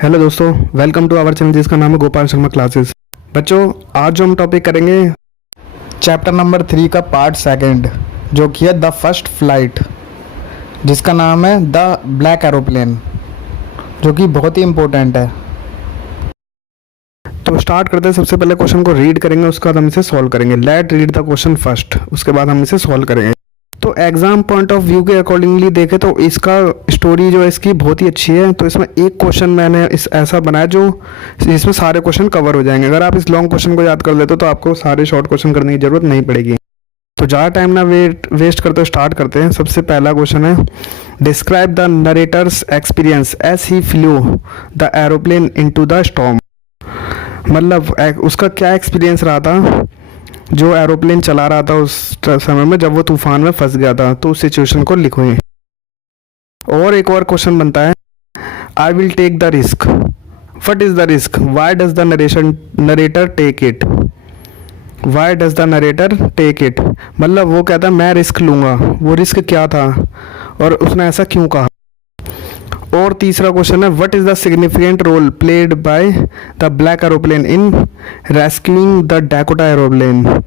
Hello दोस्तों, welcome to our channel जिसका नाम है गोपाल शर्मा क्लासेस। बच्चों, आज जो हम टॉपिक करेंगे चैप्टर नंबर 3 का पार्ट सेकंड, जो कि है द फर्स्ट फ्लाइट, जिसका नाम है द ब्लैक एरोप्लेन, जो कि बहुत ही इम्पोर्टेंट है। तो स्टार्ट करते हैं। सबसे पहले क्वेश्चन को रीड करेंगे, उसके बाद हम इसे सॉल्व करेंगे। Let read the question first, उसके बाद हम इसे सॉल्व करेंगे। तो एग्जाम पॉइंट ऑफ व्यू के अकॉर्डिंगली देखें तो इसका स्टोरी जो है इसकी बहुत ही अच्छी है। तो इसमें एक क्वेश्चन मैंने ऐसा बनाया जो इसमें सारे क्वेश्चन कवर हो जाएंगे। अगर आप इस लॉन्ग क्वेश्चन को याद कर लेते हो तो आपको सारे शॉर्ट क्वेश्चन करने की जरूरत नहीं पड़ेगी। तो ज़्यादा टाइम ना वेस्ट करते हुए स्टार्ट करते हैं। सबसे पहला क्वेश्चन है, describe the narrator's experience as he flew the aeroplane into the storm. मतलब उसका क्या एक्सपीरियंस रहा था जो एरोप्लेन चला रहा था उस समय में जब वो तूफान में फंस गया था। तो उस सिचुएशन को लिखो। और एक और क्वेश्चन बनता है, I will take the risk. What is the risk? Why does the narrator take it? Why does the narrator take it मतलब वो कहता है मैं रिस्क लूंगा। वो रिस्क क्या था और उसने ऐसा क्यों कहा? और तीसरा क्वेश्चन है, what is the significant role played by the black aeroplane in rescuing the Dakota aeroplane.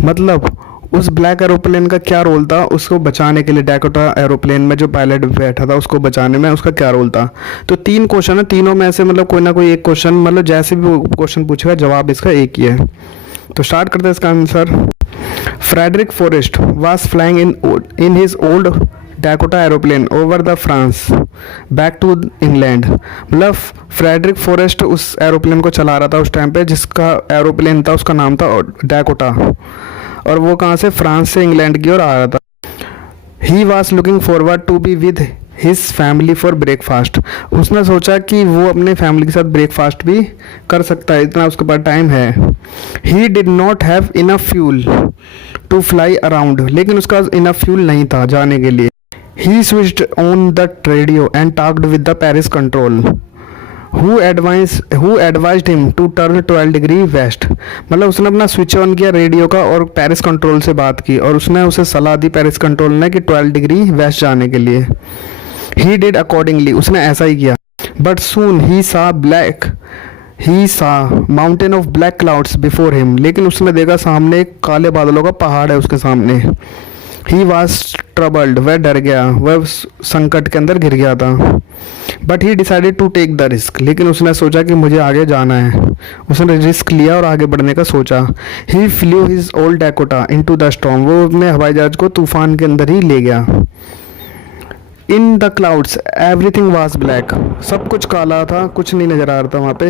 मतलब उस ब्लैक एरोप्लेन का क्या रोल था उसको बचाने के लिए, डैकोटा एरोप्लेन में जो पायलट बैठा था उसको बचाने में उसका क्या रोल था। तो तीन क्वेश्चन है, तीनों में से मतलब कोई ना कोई एक क्वेश्चन, मतलब जैसे भी वो क्वेश्चन पूछेगा जवाब इसका एक ही है। तो स्टार्ट करते हैं इसका answer. Frederick Forest was flying in his old Dakota aeroplane over the France back to England. मतलब फ्रेडरिक फॉरेस्ट उस एरोप्लेन को चला रहा था उस टाइम पे, जिसका एरोप्लेन था उसका नाम था डैकोटा, और वो कहाँ से, फ्रांस से इंग्लैंड की ओर आ रहा था। He was looking forward to be with his family for breakfast. उसने सोचा कि वो अपने फैमिली के साथ ब्रेकफास्ट भी कर सकता है, इतना उसके पास टाइम है। He did not have enough fuel to fly around, लेकिन उसका इनफ फ्यूल नहीं था जाने के लिए। He switched on the radio and talked with the Paris control, who advised him to turn 12 degree west. मतलब उसने अपना स्विच ऑन किया रेडियो का और पेरिस कंट्रोल से बात की, और उसने उसे सलाह दी पेरिस कंट्रोल ने कि 12 डिग्री वेस्ट जाने के लिए। He did accordingly, उसने ऐसा ही किया। But soon he saw mountain of black clouds before him, लेकिन उसने देखा सामने एक काले बादलों का पहाड़ है उसके सामने। ही वॉज ट्रबल्ड, वह डर गया, वह संकट के अंदर गिर गया था। But he decided to take the risk, लेकिन उसने सोचा कि मुझे आगे जाना है। उसने रिस्क लिया और आगे बढ़ने का सोचा। He flew his old Dakota into the storm, वो अपने हवाई जहाज को तूफान के अंदर ही ले गया। In the clouds everything was black, सब कुछ काला था, कुछ नहीं नजर आ रहा था वहाँ पे।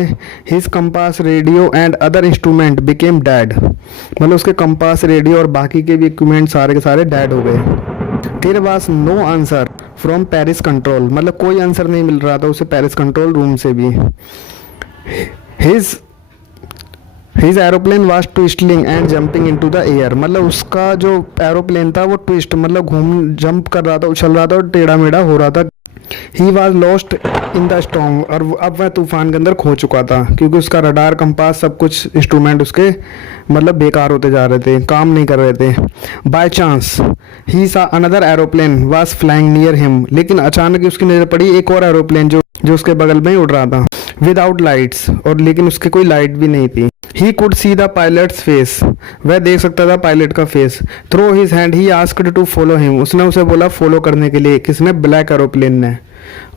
His compass, radio and other instrument became dead, मतलब उसके कंपास, रेडियो और बाकी के भी इक्विपमेंट सारे के सारे डेड हो गए। There was no answer from Paris control, मतलब कोई आंसर नहीं मिल रहा था उसे पेरिस कंट्रोल रूम से भी। His aeroplane was twisting and jumping into the air, मतलब उसका जो एरोप्लेन था वो ट्विस्ट मतलब जंप कर रहा था, उछल रहा था और टेढ़ा मेढ़ा हो रहा था। He was lost in the storm, और अब वह तूफान के अंदर खो चुका था, क्योंकि उसका रडार, कंपास, सब कुछ इंस्ट्रूमेंट उसके मतलब बेकार होते जा रहे थे, काम नहीं कर रहे थे। बाय चांस ही सा another aeroplane was flying near him, लेकिन अचानक उसकी नजर पड़ी एक और एरोप्लेन जो उसके बगल में ही उड़ रहा था, विदाउट लाइट्स, और लेकिन उसके कोई लाइट भी नहीं थी। He could see the pilot's face, वह देख सकता था पायलट का face. Throw his hand he asked to follow him, उसने उसे बोला फॉलो करने के लिए। किसने? ब्लैक एरोप्लेन ने,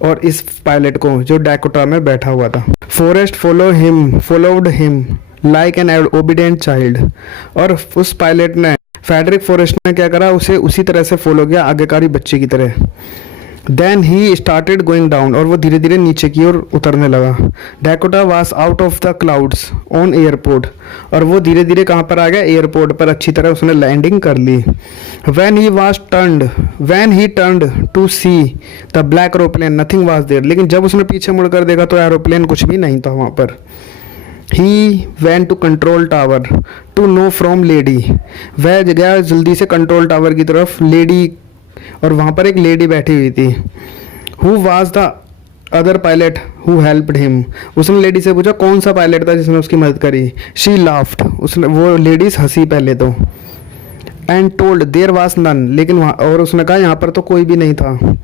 और इस पायलट को जो डैकोटा में बैठा हुआ था। Forest followed him like an obedient child, और उस पायलट ने, फ्रेडरिक फॉरेस्ट ने क्या करा, उसे उसी तरह से फॉलो किया, आज्ञाकारी बच्चे की तरह। Then he started going down, और वो धीरे धीरे नीचे की ओर उतरने लगा। Dakota was out of the clouds on airport, और वो धीरे धीरे कहाँ पर आ गया? एयरपोर्ट पर अच्छी तरह उसने लैंडिंग कर ली। When he turned to see the black aeroplane nothing was there, लेकिन जब उसने पीछे मुड़कर देखा तो एरोप्लेन कुछ भी नहीं था वहाँ पर। He went to control tower to know from lady, वह गया जल्दी से कंट्रोल टावर की तरफ, लेडी, और वहाँ पर एक लेडी बैठी हुई थी। Who was the other pilot who helped him, उसने लेडी से पूछा कौन सा पायलट था जिसने उसकी मदद करी। शी लाफ्ड, उसने, वो लेडीज हंसी पहले तो। And told there was none, लेकिन वहाँ, और उसने कहा यहाँ पर तो कोई भी नहीं था।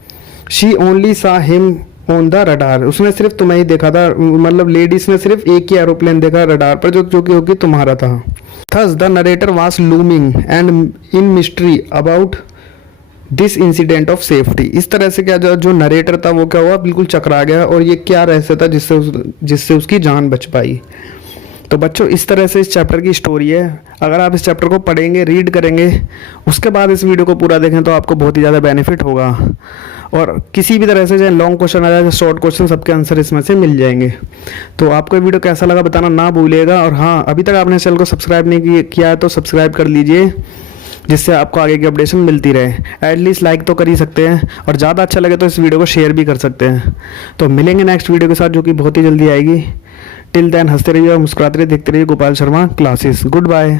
शी ओनली सा हिम ऑन द रडार। उसने सिर्फ तुम्हें ही देखा था, मतलब लेडीज ने सिर्फ एक ही एरोप्लेन देखा रडार पर, जो कि तुम्हारा था। Thus the narrator was looming and in mystery about this incident of safety. इस तरह से क्या जो नरेटर था वो क्या हुआ, बिल्कुल चकरा गया, और ये क्या रहस्य था जिससे उसकी जान बच पाई। तो बच्चों इस तरह से इस चैप्टर की स्टोरी है। अगर आप इस चैप्टर को पढ़ेंगे, रीड करेंगे, उसके बाद इस वीडियो को पूरा देखें तो आपको बहुत ही ज़्यादा बेनिफिट होगा। और किसी भी तरह से चाहे लॉन्ग क्वेश्चन आ जाए, शॉर्ट क्वेश्चन, सबके आंसर इसमें से मिल जाएंगे। तो आपको ये वीडियो कैसा लगा बताना ना भूलिएगा। और हाँ, अभी तक आपने चैनल को सब्सक्राइब नहीं किया है तो सब्सक्राइब कर लीजिए, जिससे आपको आगे की अपडेशन मिलती रहे। एटलीस्ट लाइक तो कर ही सकते हैं, और ज़्यादा अच्छा लगे तो इस वीडियो को शेयर भी कर सकते हैं। तो मिलेंगे नेक्स्ट वीडियो के साथ, जो कि बहुत ही जल्दी आएगी। टिल देन हंसते रहिए और मुस्कुराते रहिए, देखते रहिए Gopal Sharma classes. Good bye.